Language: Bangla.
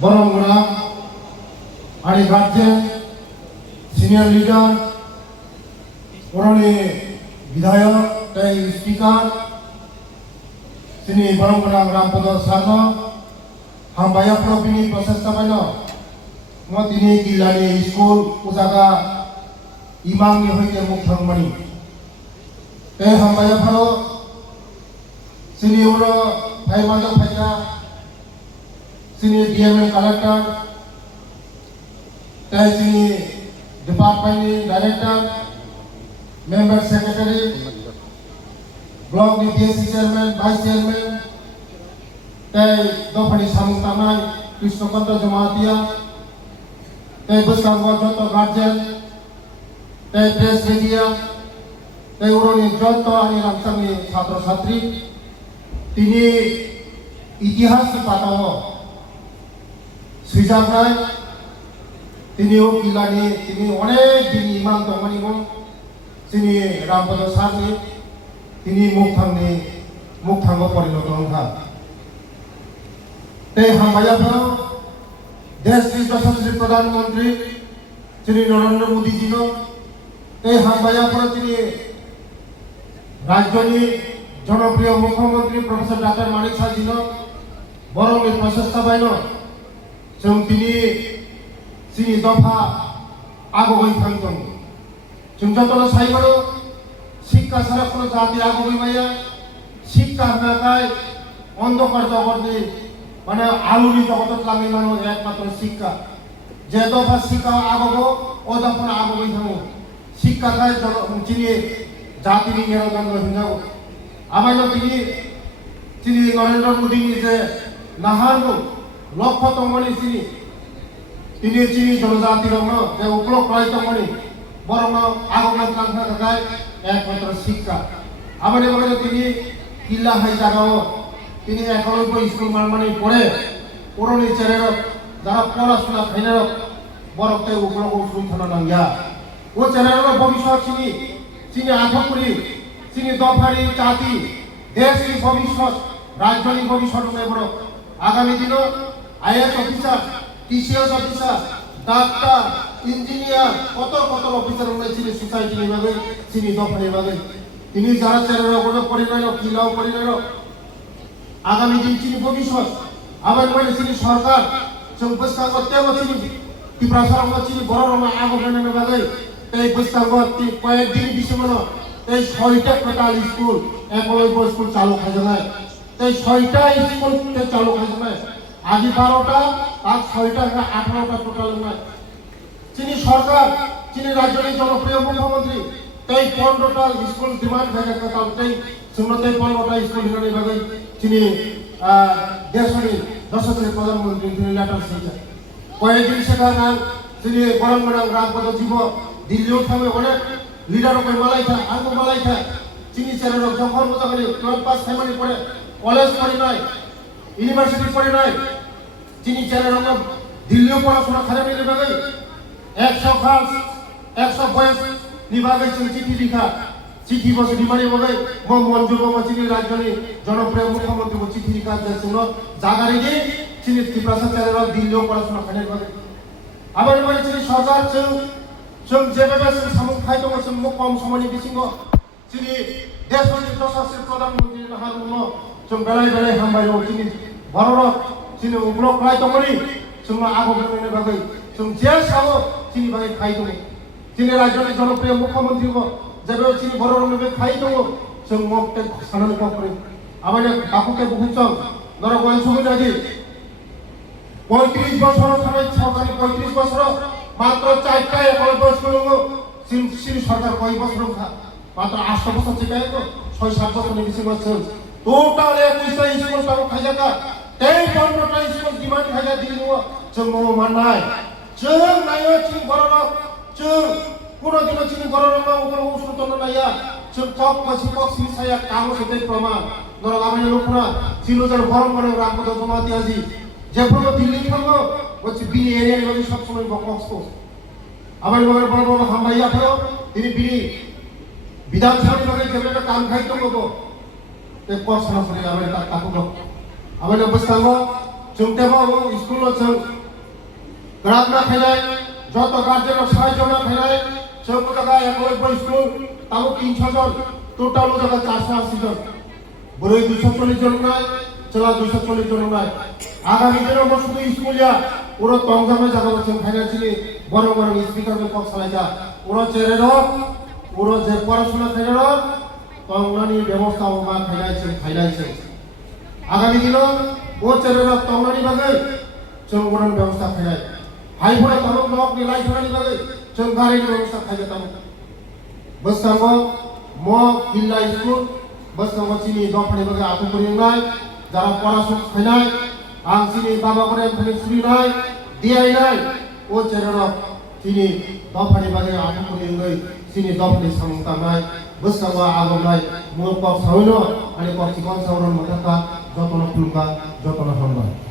বরংরা আরে গার্জেন সিনিয়র লিডার পুরনি বিধায়ক তাই স্পিকার তিনি বরংরা রামপদ সার্ন হামবায়া প্রবিনি প্রচেষ্টা পাইল তিনি জিল্লানি স্কুল উজাগা ইমামনি হইতে মুখ থাকমানি তাই হামবায়া ভারো তিনি উনো ভাইমাজা ভাইয়া তিনি ডিএমএ কালেক্টর তাই তিনি ডিপার্টমেন্টনি director member secretary block ni DSC chairman vice chairman তাই দফানি সামুং তানাই কৃষ্ণকান্ত জমাতিয়া তাই বসকাঙ্গ যত গার্জেন তাই প্রেস মিডিয়া তাই উরনি যত আনি রামসাংনি ছাত্র ছাত্রী তিনি ইতিহাসনি পাতাও সুইজারনাই তিনিও কিলানি তিনি অনেক দিন ইমান দমানি তিনি রামপদ সারনি তিনি মুখ থাঙ্গ পরিণত হন তাই হামবায়াফাও দেশ যশস্বী প্রধানমন্ত্রী শ্রী নরেন্দ্র মোদীজি তাই হামবায়াফাও তিনি রাজ্যনি জনপ্রিয় মুখ্যমন্ত্রী প্রফেসর ডক্টর মানিক সাহাজি বরং প্রচেষ্টা পাইন তিনি দফা আগবই থাকতেন যতন সাইবার শিক্ষা ছাড়া কোনো জাতি আগবই মাইয়া শিক্ষা হনাকায় অন্ধকার জগৎনি মানে আলুনি জগত লাঙি মানুষ একমাত্র শিক্ষা যে দফা শিক্ষা আগব ও দফা আগবই থাকো শিক্ষাকায় চিনি জাতির মেরুদণ্ড হিসাব আমার তিনি নরেন্দ্র মোদী যে নাহার লক্ষ তমনি তিনি জনজাতির যে উপলক্ষ তমনি বরং আগমন থাকায় একমাত্র শিক্ষা আমার তিনি কিল্লা হাই জায়গাও তিনি 91 স্কুল মানমানি পড়ে পুরনি চেরের যারা পড়াশোনা খাইনার বরফতে উপলক্ষ শুনছানা নাঙ্গিয়া ও চেরের ভবিষ্যৎ তিনি আশা করি তিনি দফারি জাতি দেশনি ভবিষ্যৎ রাজ্যনি ভবিষ্যৎ বড় আগামী দিনও IAS officer TCS officer doctor engineer কত অফিসার তিনি সোসাইটির ভাবে তিনি দফারি ভাবে তিনি যারা চেরার পরিণয় কিলাও পরিণয় আগামী দিন তিনি ভবিষ্যৎ আবার মানে তিনি সরকার বস্তা করতে তিনি প্রসারণ তিনি বড় আগমনের ভাবে এই বস্তা কয়েকদিন বিষয় এই 6টা টোটাল স্কুল একলব্য স্কুল চালু খাইজানায় এই 6টা স্কুল চালু খাইজানায় আজি 12টা আর 6টা 18টা টোটাল নয় তিনি সরকার তিনি রাজ্যের জনপ্রিয় মুখ্যমন্ত্রী তাই 15টা স্কুল ডিমান্ড থাকে তাই শুনতে 15টা স্কুল হিসাবে ভাবে তিনি দেশনি যশস্বী প্রধানমন্ত্রী তিনি লেটার দিয়েছেন কয়েকদিন সেখানে তিনি গরম রামপদ জীব দিল্লিও থাকবে অনেক লিডার ওপরে মালাইখা আঙ্গু মালাইখা চিনি চেরার যখন মতো করে 12 পাস ফ্যামিলি পড়ে কলেজ পড়ি নাই ইউনিভার্সিটি পড়ি নাই চিনি চেরার দিল্লিও পড়াশোনা খারাপ নিয়ে ভাবে 100 খাস 100 বয়স নিভাগে চিঠি লিখা চিঠি বসে ডিমানি ভাবে মঞ্জুর বাবা চিনি রাজ্যনি জনপ্রিয় মুখ্যমন্ত্রী চিঠি লিখা শুনো জাগারে গিয়ে চিনি ত্রিপ্রাসা চেরার দিল্লিও পড়াশোনা খারাপ ভাবে আবার মানে চিনি সরকার যেভাবে সামুক খাইতো কম সময় বিসিঙ্গ তিনি দেশনি যশস্বী প্রধানমন্ত্রী নাহার বেলায় হামবাই তিনি বড় তিনি উপলক্ষ খাইতমনি আগমনের ভাবে যে সাব তিনি ভাগে খাইতো তিনি রাজ্যের জনপ্রিয় মুখ্যমন্ত্রী যেভাবে তিনি বড় রঙে খাইতো মুখতে সানানি করে আমার বাপুকে বহুত ধর কয়েক সুবিধা 35 বছর সরকারি 35 বছর মাত্র 4টা একলব্য স্কুল সিনি সরকার কয় বছর মাত্র 8 বছর থেকে 6-7 বছর বেশি বছর টোটাল 21টা স্কুল চালু খাইজাকা এই 15টা স্কুল ডিমান্ড খাইজা দিল মানায় নাইও চিন বড় কোনো দিন চিনি বড় উপর উষ্ণতন নাইয়া কক সিনি সায়া কাগজ হতে প্রমাণ ধর আমি লোকরা সিলোজার গরম রামপদ জমাতি আজি যেগুলো দিল্লি থাকবো হচ্ছে বিনি এরিয়ার মধ্যে সবসময় বকবক আবার বড় হামবাইয়া ফেলো তিনি বিনি বিধানসভা যেভাবে কাম খাইতো হবো পড়াশোনা করে আবার তাকে আবার অবস্থাঙ্গ जोंथेबाबो स्कुलाव जों ग्रामना फैनाय যত গার্জেনের সাহায্য না ফেরায় সব জায়গায় একই স্কুল তাও 300 জন টোটাল জায়গা 480 জন বড় 240 জন নয় চলা 240 জন নয় আগামী দিনে শুধু স্কুলিয়া পুরো তংজামে জায়গা হচ্ছে ফাইন্যান্সিয়ালি বড় বড় স্পিকারের পক্ষ চালাইয়া পুরো চেরের পুরো যে পড়াশোনা ফেরের তংনানি ব্যবস্থা মা ফাইনাইছে আগামী দিনে ও চেরের তংনানি বাগে চৌগরণ ব্যবস্থা ফেরায় हाइफोरा तब ब्लॉक नि लाइफोरानि बागै जों गारिनि व्यवस्था खालामो बसकांगो म जिल्ला स्कुल बसकांगो चिनि दफानि बागै आथु फोरोंनाय जारा पराशुन खायनाय आं चिनि बाबा गरे फनि सुरिनाय दियायनाय ओ चेरन चिनि दफानि बागै आथु फोरोंनाय चिनि दफानि सामंतानाय बसकांगो आगमनाय म पक्ष होइन अनि पक्ष कन साउरन मथाका जतन खुलका जतन हनबाय